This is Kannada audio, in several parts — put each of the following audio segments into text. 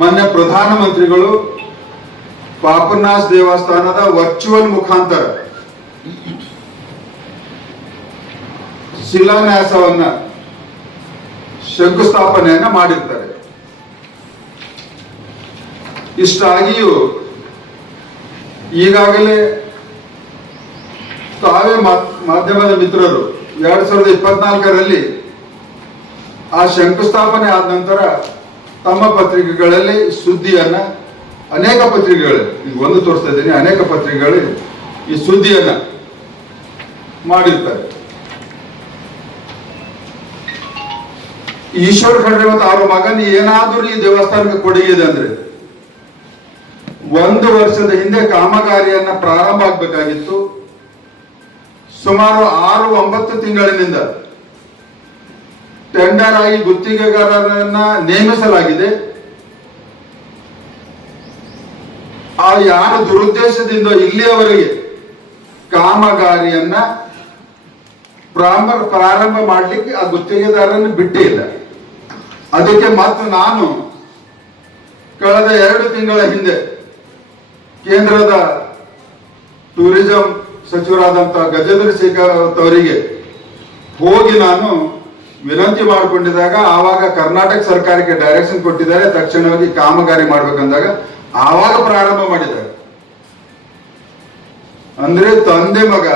ಮೊನ್ನೆ ಪ್ರಧಾನಮಂತ್ರಿಗಳು ಪಾಪನಾಸ್ ದೇವಸ್ಥಾನದ ವರ್ಚುವಲ್ ಮುಖಾಂತರ ಶಿಲಾನ್ಯಾಸವನ್ನ ಶಂಕುಸ್ಥಾಪನೆಯನ್ನ ಮಾಡಿರ್ತಾರೆ. ಇಷ್ಟಾಗಿಯೂ ಈಗಾಗಲೇ ತಾವೇ ಮಾಧ್ಯಮದ ಮಿತ್ರರು 2024ರಲ್ಲಿ ಆ ಶಂಕುಸ್ಥಾಪನೆ ಆದ ನಂತರ ತಮ್ಮ ಪತ್ರಿಕೆಗಳಲ್ಲಿ ಸುದ್ದಿಯನ್ನ ಅನೇಕ ಪತ್ರಿಕೆಗಳು, ಈಗ ಒಂದು ತೋರಿಸ್ತಾ ಇದ್ದೀನಿ, ಅನೇಕ ಪತ್ರಿಕೆಗಳು ಈ ಸುದ್ದಿಯನ್ನ ಮಾಡಿರ್ತಾರೆ. ಈಶ್ವರ್ ಖಂಡ್ರೆ ಮತ್ತು ಅವರ ಮಗನ ಏನಾದರೂ ಈ ದೇವಸ್ಥಾನಕ್ಕೆ ಕೊಡುಗೆ ಇದೆ ಅಂದ್ರೆ 1 ವರ್ಷದ ಹಿಂದೆ ಕಾಮಗಾರಿಯನ್ನ ಪ್ರಾರಂಭ ಆಗಬೇಕಾಗಿತ್ತು. ಸುಮಾರು 6-9 ತಿಂಗಳಿನಿಂದ ಟೆಂಡರ್ ಆಗಿ ಗುತ್ತಿಗೆಗಾರರನ್ನ ನೇಮಿಸಲಾಗಿದೆ. ಆ ಯಾರ ದುರುದ್ದೇಶದಿಂದ ಇಲ್ಲಿಯವರೆಗೆ ಕಾಮಗಾರಿಯನ್ನ ಪ್ರಾರಂಭ ಮಾಡಲಿಕ್ಕೆ ಆ ಗುತ್ತಿಗೆದಾರರನ್ನು ಬಿಟ್ಟೇ ಇಲ್ಲ. ಅದಕ್ಕೆ ಮತ್ತು ನಾನು ಕಳೆದ 2 ತಿಂಗಳ ಹಿಂದೆ ಕೇಂದ್ರದ ಟೂರಿಸಂ ಸಚಿವರಾದಂಥ ಗಜೇಂದ್ರ ಶೇಖಾವತ್ ಅವರಿಗೆ ಹೋಗಿ ನಾನು ವಿನಂತಿ ಮಾಡಿಕೊಂಡಿದ್ದಾಗ ಆವಾಗ ಕರ್ನಾಟಕ ಸರ್ಕಾರಕ್ಕೆ ಡೈರೆಕ್ಷನ್ ಕೊಟ್ಟಿದ್ದಾರೆ, ತಕ್ಷಣವಾಗಿ ಕಾಮಗಾರಿ ಮಾಡ್ಬೇಕಂದಾಗ ಆವಾಗ ಪ್ರಾರಂಭ ಮಾಡಿದ್ದಾರೆ. ಅಂದ್ರೆ ತಂದೆ ಮಗ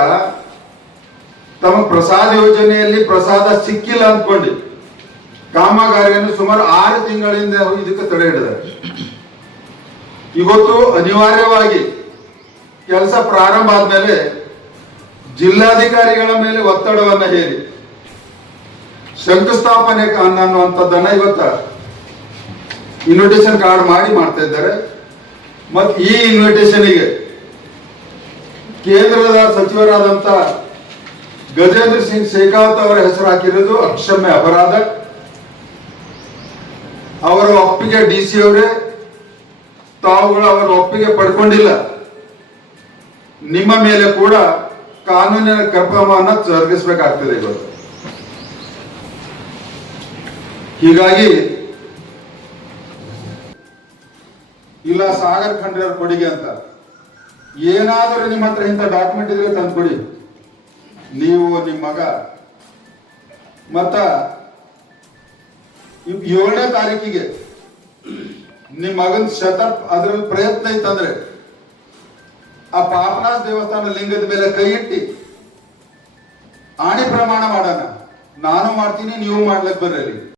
ತಮ್ಮ ಪ್ರಸಾದ ಯೋಜನೆಯಲ್ಲಿ ಪ್ರಸಾದ ಸಿಕ್ಕಿಲ್ಲ ಅಂದ್ಕೊಂಡು ಕಾಮಗಾರಿಯನ್ನು ಸುಮಾರು 6 ತಿಂಗಳಿಂದ ಇದಕ್ಕೆ ತಡೆ ಹಿಡಿದ್ದಾರೆ. ಇವತ್ತು ಅನಿವಾರ್ಯವಾಗಿ ಕೆಲಸ ಪ್ರಾರಂಭ ಆದ್ಮೇಲೆ ಜಿಲ್ಲಾಧಿಕಾರಿಗಳ ಮೇಲೆ ಒತ್ತಡವನ್ನ ಹೇರಿ ಶಂಕುಸ್ಥಾಪನೆ ಅನ್ನುವಂಥದ್ದನ್ನ ಇವತ್ತ ಇನ್ವಿಟೇಷನ್ ಕಾರ್ಡ್ ಮಾಡ್ತಾ ಇದ್ದಾರೆ. ಮತ್ತು ಈ ಇನ್ವಿಟೇಷನ್ಗೆ ಕೇಂದ್ರದ ಸಚಿವರಾದಂತ ಗಜೇಂದ್ರ ಸಿಂಗ್ ಶೇಖಾವತ್ ಅವರ ಹೆಸರು ಹಾಕಿರೋದು ಅಕ್ಷಮ್ಯ ಅಪರಾಧ. ಅವರ ಒಪ್ಪಿಗೆ DC ಅವರೇ ತಾವುಗಳು ಅವರ ಒಪ್ಪಿಗೆ ಪಡ್ಕೊಂಡಿಲ್ಲ. ನಿಮ್ಮ ಮೇಲೆ ಕೂಡ ಕಾನೂನಿನ ಕ್ರಮವನ್ನ ಜರುಗಿಸಬೇಕಾಗ್ತದೆ ಇವತ್ತು. ಹೀಗಾಗಿ ಇಲ್ಲ ಸಾಗರ್ ಖಂಡ್ರೆ ಅವ್ರ ಕೊಡುಗೆ ಅಂತ ಏನಾದರೂ ನಿಮ್ಮ ಹತ್ರ ಇಂಥ ಡಾಕ್ಯುಮೆಂಟ್ ಇದ್ರೆ ತಂದು ಕೊಡಿ. ನೀವು ನಿಮ್ಮ ಮಗ ಮತ್ತ 7ನೇ ತಾರೀಕಿಗೆ ನಿಮ್ಮ ಮಗನ ಅದ್ರಲ್ಲಿ ಪ್ರಯತ್ನ ಇತ್ತಂದ್ರೆ ಆ ಪಾಪನಾಸ್ ದೇವಸ್ಥಾನ ಲಿಂಗದ ಮೇಲೆ ಕೈ ಇಟ್ಟು ಆಣಿ ಪ್ರಮಾಣ ಮಾಡೋಣ. ನಾನು ಮಾಡ್ತೀನಿ, ನೀವು ಮಾಡ್ಲಿಕ್ಕೆ ಬರ್ರಿ.